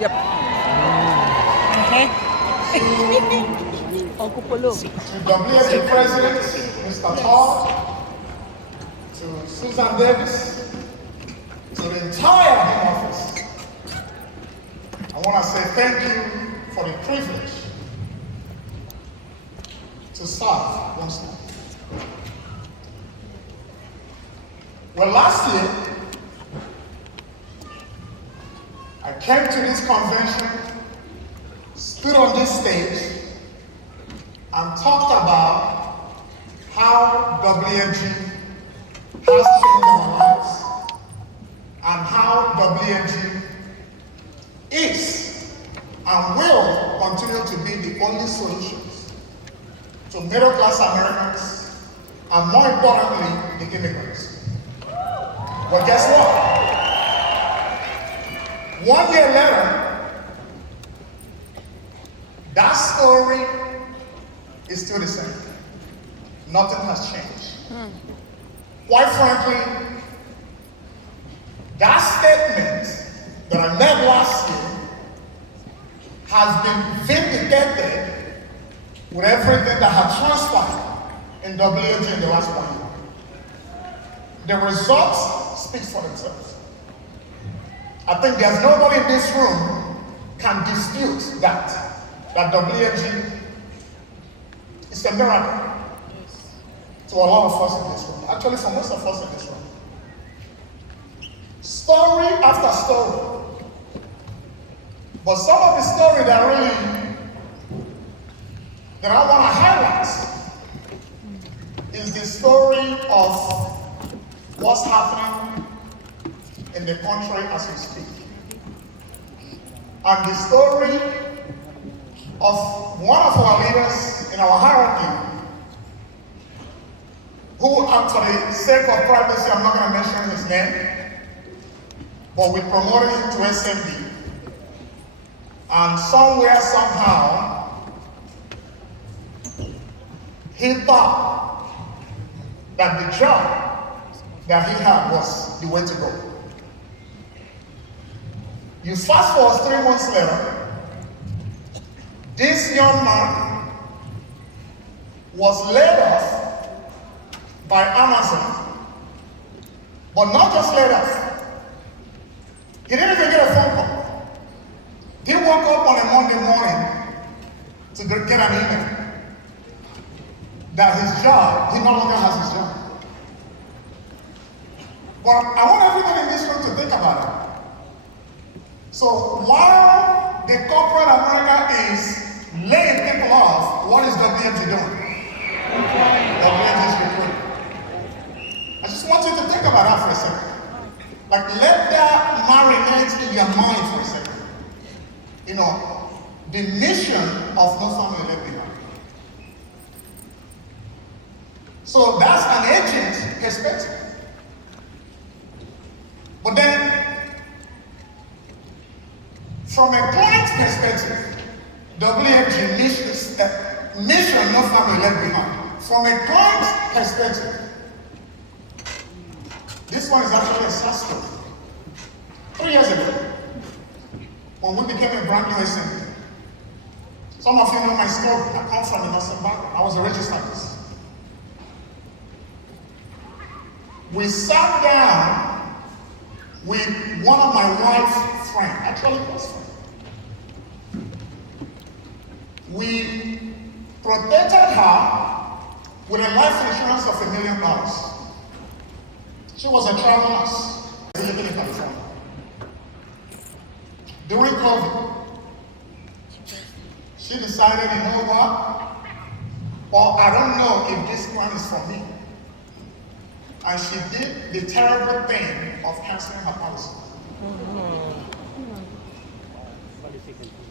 Yep. Uncle Polo. To WFG President, Mr. Todd, to Susan Davis, to the entire Home Office, I want to say thank you for the privilege to serve once more. Well, last year, I came to this convention, stood on this stage, and talked about how WFG has changed our lives and how WFG is and will continue to be the only solutions to middle-class Americans and, more importantly, the immigrants. Well, guess what? 1 year later, that story is still the same. Nothing has changed. Quite frankly, that statement that I made last year has been vindicated with everything that had transpired in WFG in the last 1 year. The results speak for themselves. I think there's nobody in this room can dispute that WFG is a miracle to a lot of us in this room. Actually, for most of us in this room. Story after story. But some of the story that I want to highlight is the story of what's happening in the country as we speak. And the story of one of our leaders in our hierarchy, who, for the sake of privacy, I'm not going to mention his name, but we promoted him to SMD. And somewhere, somehow, he thought that the job that he had was the way to go. You fast forward 3 months later, this young man was laid off by Amazon, but not just laid off. He didn't even get a phone call. He woke up on a Monday morning to get an email that his job, he no longer has his job. But I want everybody in this room to think about it. So while the corporate America is laying people off, what is WFG doing? WFG is recruiting. I just want you to think about that for a second. Like, let that marinate in your mind for a second. You know, the mission of No Family Left Behind. So that's an agent perspective. But then, from a client's perspective, WFG mission No Family Left Behind. From a client's perspective, this one is actually a sad story. 3 years ago, when we became a brand new SMB, some of you know my story. I come from a nursing background. I was a registrarist. We sat down with one of my wife's friends, actually close friend. We protected her with a life insurance of $1 million. She was a travel nurse living in California. During COVID, she decided, you know what? Well, I don't know if this plan is for me. And she did the terrible thing of canceling her policy.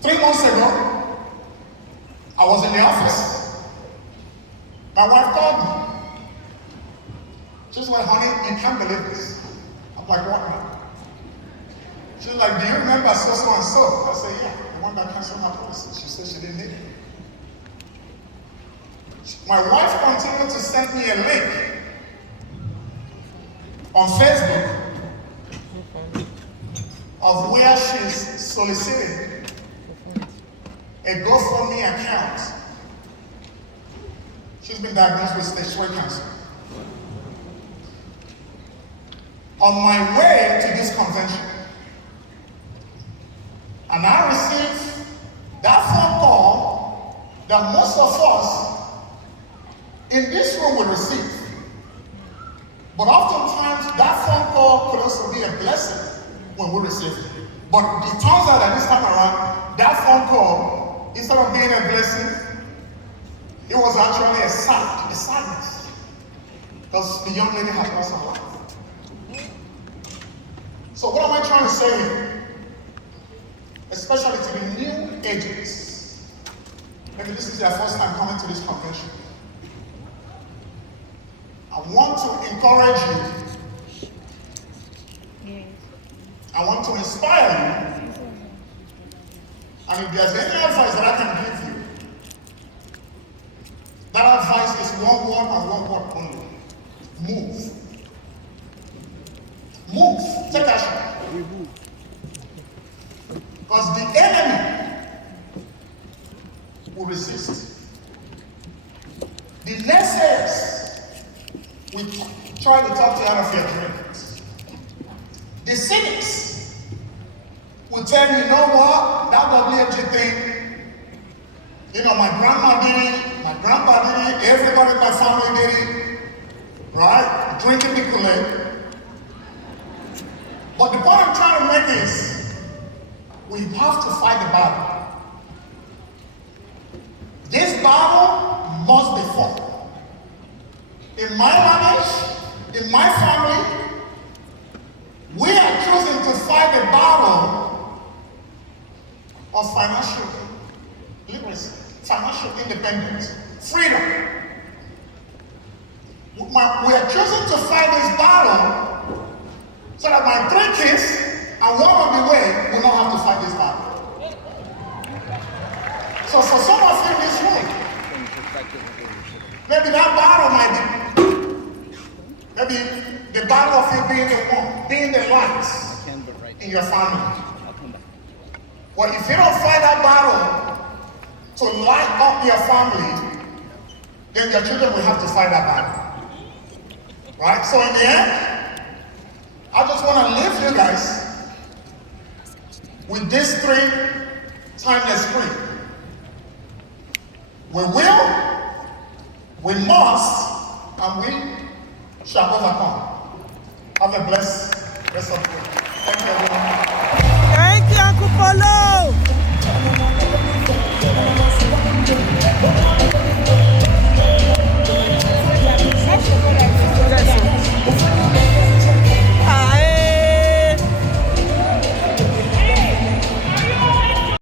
3 months ago, I was in the office. My wife called me. She's like, honey, you can't believe this. I'm like, what now? She's like, do you remember so and so? I said, yeah, the one that canceled my policy. She said she didn't need it. My wife continued to send me a link on Facebook of where she's solicited a GoFundMe account. She's been diagnosed with stage 3 cancer. On my way to this convention, and I received that phone call that most of us in this room will receive. But oftentimes, that phone call could also be a blessing when we receive it. But it turns out that this time around, that phone call, instead of being a blessing, it was actually a sadness. Because the young lady had lost her life. So what am I trying to say here? Especially to the new agents. Maybe this is their first time coming to this convention. I want to encourage you. I want to inspire you. And if there's any advice that I can give you, that advice is one word and one word only. Move. Move. Take action. Because the enemy will resist. The naysayers will try to talk you out of your dreams. The cynics will tell you, you know what, that WFG thing, you know, my grandma did it, my grandpa did it, everybody in my family did it, right? Drinking the Kool-Aid. But the point I'm trying to make is, we have to fight the battle. This battle must be fought. In my lineage, in my family, we are choosing to fight the battle of financial literacy, financial independence, freedom. We are choosing to fight this battle so that my 3 kids and one on the way will not have to fight this battle. So for some of you in this room, maybe that battle might be, maybe the battle of you being the one, being the light in your family. Well, if you don't fight that battle to light up your family, then your children will have to fight that battle. Right? So in the end, I just want to leave you guys with these 3 timeless creed. We will, we must, and we shall overcome. Have a blessed rest of the day. Thank you, everyone. Thank you, Uncle Polo.